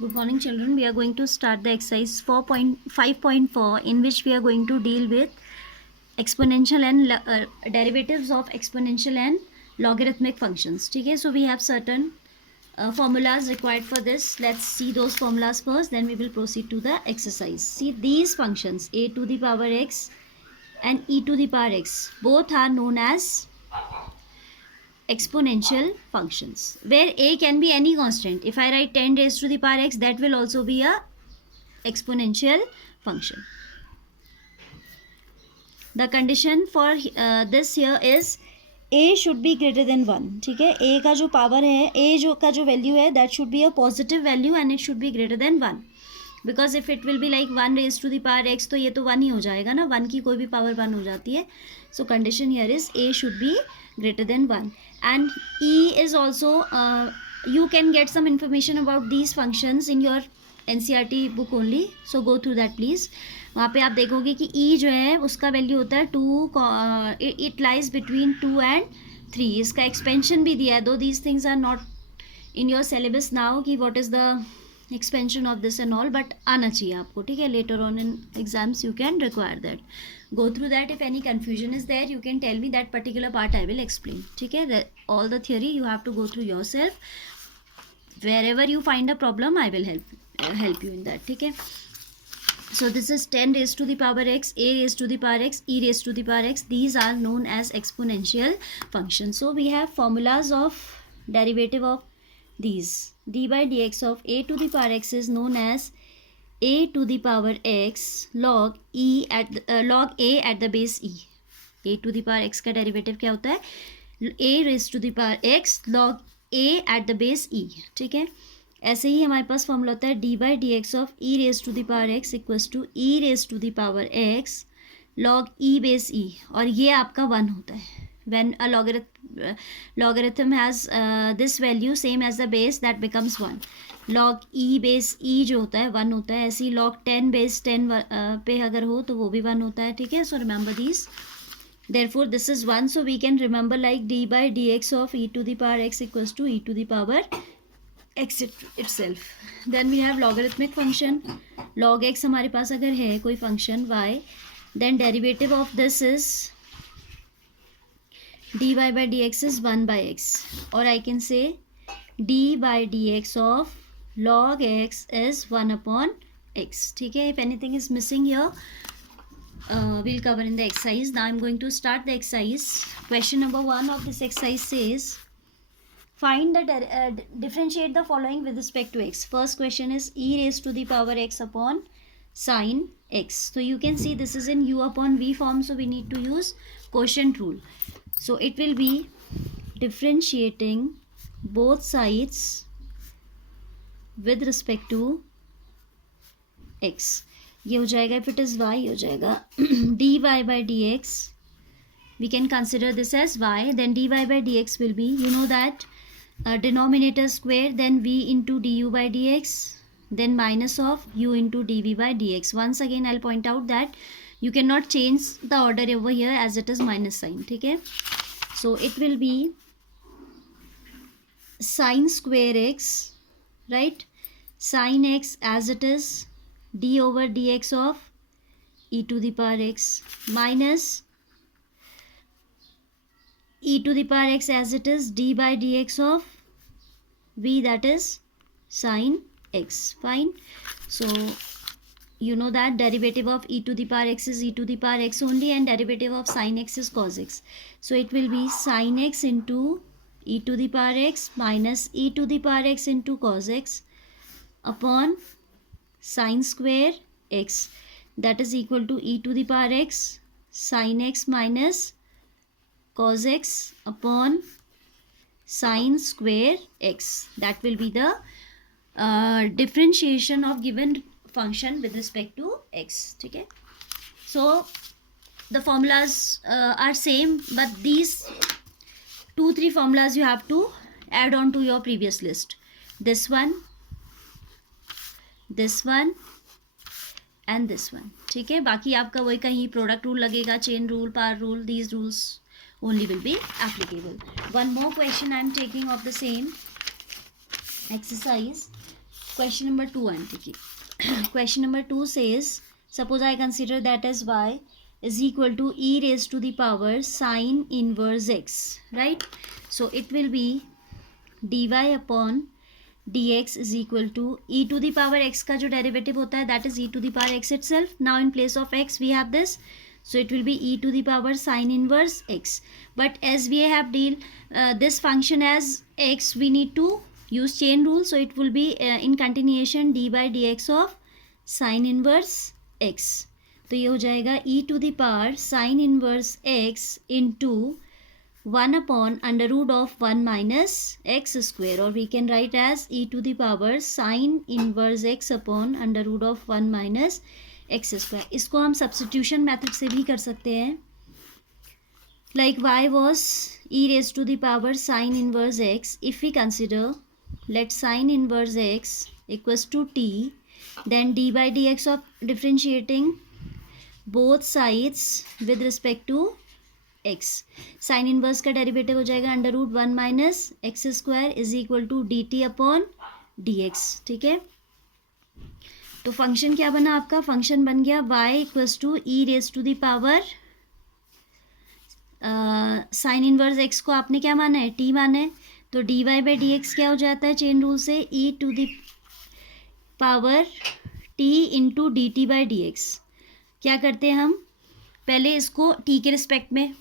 Good morning, children. We are going to start the exercise 4.5.4, in which we are going to deal with exponential and derivatives of exponential and logarithmic functions. Okay, so we have certain formulas required for this. Let's see those formulas first, then we will proceed to the exercise. See, these functions a to the power x and e to the power x, both are known as exponential functions, where a can be any constant. If I write 10 raised to the power x, that will also be a exponential function. The condition for this here is a should be greater than 1. ठीक है, a का जो power है, a जो का जो value है, that should be a positive value and it should be greater than 1. Because if it will be like 1 raised to the power x, तो ये तो 1 ही हो जाएगा ना, 1 की कोई भी पावर 1 हो जाती है. So condition here is a should be greater than 1. And e is also, you can get some information about these functions in your NCERT book only, so go through that please. वहाँ पे आप देखोगे कि e जो है उसका value होता है 2, इट लाइज बिटवीन 2 and 3. इसका एक्सपेंशन भी दिया है, दो these things are not in your syllabus now कि what is the expansion of this and all, but आना चाहिए आपको. ठीक है, later on in exams you can require that. Go through that. If any confusion is there, you can tell me. That particular part I will explain. ठीक है, all the theory you have to go through yourself. Wherever you find a problem, I will help you in that. ठीक है. So this is 10 raised to the power x, a raised to the power x, e raised to the power x. These are known as exponential functions. So we have formulas of derivative of these. D by dx of a to the power x is known as a to the power x log log a at the base e. a to the power x का derivative क्या होता है? a raised to the power x log a at the base e. ठीक है, ऐसे ही हमारे पास formula होता है d by D x of e raise to the power x equals to E raise to the power x log e base e, और ये आपका 1 होता है. When a logarithm has this value same as the base, that becomes 1. log e base e जो होता है 1 होता है. ऐसे ही log 10 बेस 10 पे अगर हो तो वो भी 1 होता है. ठीक है, so remember these. Therefore this is 1, so we can remember like d by dx of e to the power x equals to e to the power x itself. Then we have logarithmic function. log x हमारे पास अगर है कोई function y, then derivative of this is dy by dx is 1 by x, or I can say d by dx of log x is 1 upon x. ठीक है, if anything is missing here, we'll cover in the exercise. Now I'm going to start the exercise. Question number 1 of this exercise says, find the differentiate the following with respect to x. First question is e raised to the power x upon sine x. So you can see this is in u upon v form, so we need to use quotient rule. So it will be differentiating both sides with respect to x. ये हो जाएगा, if it is y हो जाएगा dy by dx, we can consider this as y, then dy by dx will be, you know that denominator square, then v into du by dx, then minus of u into dv by dx. Once again I'll point out that you cannot change the order over here as it is minus sign. ठीक है, so it will be sine square x, right, sine x as it is d over dx of e to the power x minus e to the power x as it is d by dx of v, that is sine x. Fine, so you know that derivative of e to the power x is e to the power x only, and derivative of sine x is cos x. So it will be sine x into e to the power x minus e to the power x into cos x upon sine square x, that is equal to e to the power x sine x minus cos x upon sine square x. That will be the differentiation of given function with respect to x. ठीक है, so the formulas are same, but these 2-3 formulas you have to add on to your previous list. This one and this one. ठीक है, बाकी आपका वही कहीं product rule लगेगा, chain rule, par rule, these rules only will be applicable. One more question I am taking of the same exercise. Question number 2, aunty ki. Question number 2 says, suppose I consider that as y is equal to e raised to the power sine inverse x, right? So it will be dy upon dx is equal to e to the power x का जो derivative होता है that is e to the power x itself. Now in place of x we have this, so it will be e to the power sine inverse x. But as we have deal this function as x, we need to use chain rule, so it will be in continuation d by dx of sine inverse x. तो ये हो जाएगा e to the power sine inverse x into 1 upon under root of 1 minus x square, or we can write as e to the power sine inverse x upon under root of 1 minus x square. इसको हम substitution method से भी कर सकते हैं. Like y was e raised to the power sine inverse x. If we consider, let sine inverse x equals to t, then d by dx of differentiating both sides with respect to x. Sine inverse का derivative हो जाएगा under root 1 minus x square is equal to D T upon D X. ठीक है, तो function क्या बना आपका? Function बन गया y equals to E raise to the power sine inverse x को आपने क्या माना है? t माना है. तो D Y by D X क्या हो जाता है चेन रूल से? e to the power t into D T by D X. क्या करते हैं हम? पहले इसको t के रिस्पेक्ट में,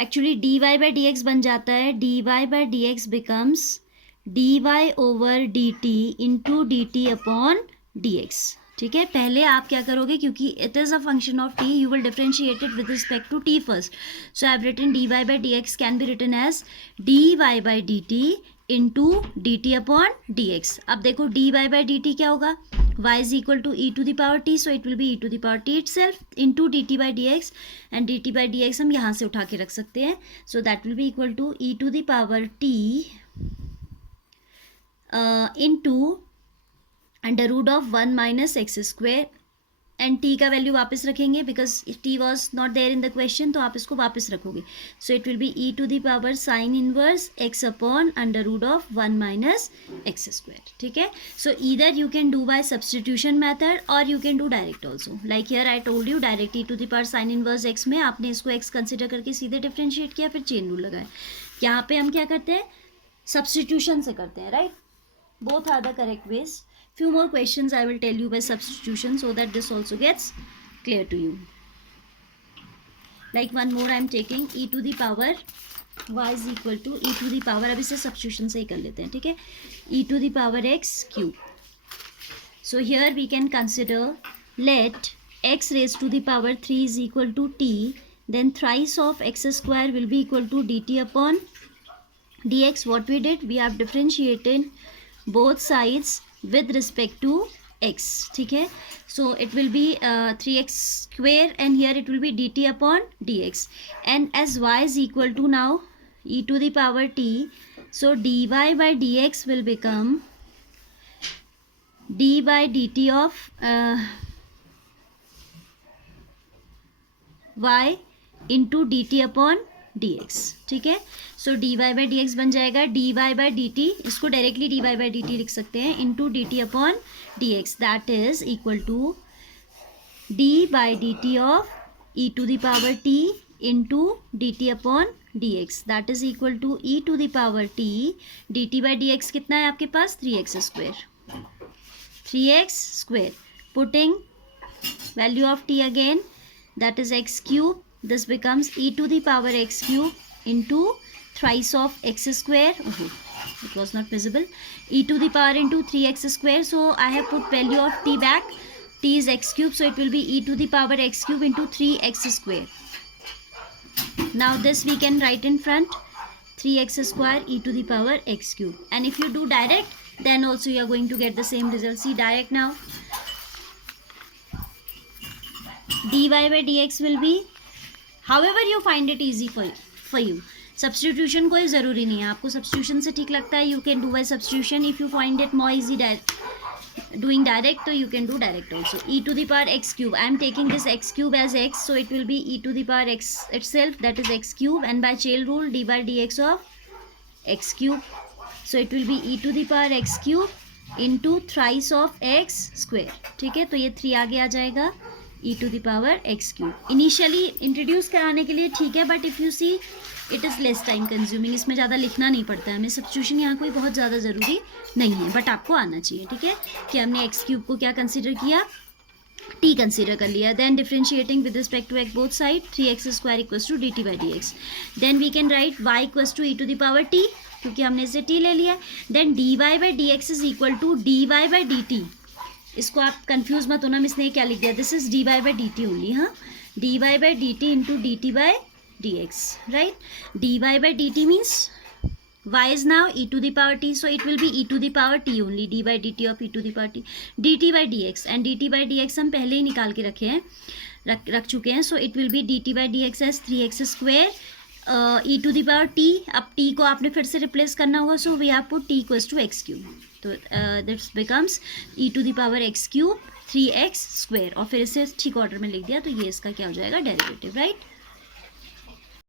actually D Y by D x बन जाता है, D Y by D X becomes D Y over D T into D T upon D X. ठीक है, पहले आप क्या करोगे, क्योंकि it is a function of T, you will differentiate it with respect to T first. So I have written D Y by D X can be written as D Y by D T into D T upon D X. अब देखो D Y by D T क्या होगा? y is equal to e to the power t, so it will be e to the power t itself into dt by dx, and dt by dx हम यहाँ से उठा के रख सकते हैं. So that will be equal to e to the power t into under root of 1 minus x square, and t का value वापस रखेंगे because t was not there in the question, तो आप इसको वापस रखोगे. So it will be e to the power sine inverse x upon under root of 1 minus x square. ठीक है, so either you can do by substitution method or you can do direct also. Like here I told you direct e to the power sine inverse x में आपने इसको x consider करके सीधे differentiate किया, फिर chain rule लगाए. यहाँ पे हम क्या करते हैं? सब्सटीट्यूशन से करते हैं, right? Both are the correct ways. Few more questions I will tell you by substitution so that this also gets clear to you. Like one more I am taking e to the power y is equal to e to the power, अब इसे substitution से ही कर लेते हैं. ठीक है, e to the power x cube. So here we can consider, let x raised to the power 3 is equal to t, then thrice of x square will be equal to dt upon dx. What we did, we have differentiated both sides with respect to x. ठीक है, so it will be 3x square and here it will be dt upon dx, and as y is equal to now e to the power t, so dy by dx will become d by dt of y into dt upon dx. ठीक है, so d Y by D x बन जाएगा d Y by D t, इसको directly d Y by D t लिख सकते हैं, into D T upon D x, that is equal to d by D t of e to the power t into D T upon D x, that is equal to e to the power t. D T by D x कितना है आपके पास? 3x square. Putting value of T again, that is x cube. This becomes e to the power x cube into thrice of x square. Oh, it was not visible. E to the power into 3x square. So I have put value of t back. T is x cube, so it will be e to the power x cube into 3x square. Now this we can write in front, 3x square e to the power x cube. And if you do direct, then also you are going to get the same result. See direct now. dy by dx will be however you find it easy for you. Substitution कोई ज़रूरी नहीं है, आपको substitution से ठीक लगता है, you can do by substitution. If you find it more easy doing direct, तो you can do direct also. E to the power x cube, I am taking this x cube as x, so it will be e to the power x itself, that is x cube, and by chain rule d by dx of x cube, so it will be e to the power x cube into thrice of X square, ठीक है। तो ये 3 आगे आ जाएगा e to the power x cube. Initially introduce कराने के लिए ठीक है, but if you see it is less time consuming, इसमें ज़्यादा लिखना नहीं पड़ता है हमें, सब्स्टिट्यूशन यहाँ कोई बहुत ज़्यादा ज़रूरी नहीं है, बट आपको आना चाहिए, ठीक है, कि हमने एक्स क्यूब को क्या कंसिडर किया, t कंसिडर कर लिया। Then differentiating with respect to X both side 3x square equals to dt by dx। Then we can write y equals to e to the power t, क्योंकि हमने इसे t ले लिया। Then dy by dx is equal to dy by dt। इसको आप confuse मत होना, इसने क्या लिख दिया, this is dy by dt only, हाँ, dy by dt into dt by dx, right. dy by dt means y is now e to the power t, so it will be e to the power t only, d by dt of e to the power t, dt by dx, and dt by dx हम पहले ही निकाल के रखे हैं, रख चुके हैं, so it will be dt by dx as 3x square e to the power t। अब t को आपने फिर से रिप्लेस करना होगा, so we have put t equals to x cube, तो this becomes e to the power x cube 3x square, और फिर इसे ठीक ऑर्डर में लिख दिया, तो ये इसका क्या हो जाएगा, डेरिवेटिव, राइट।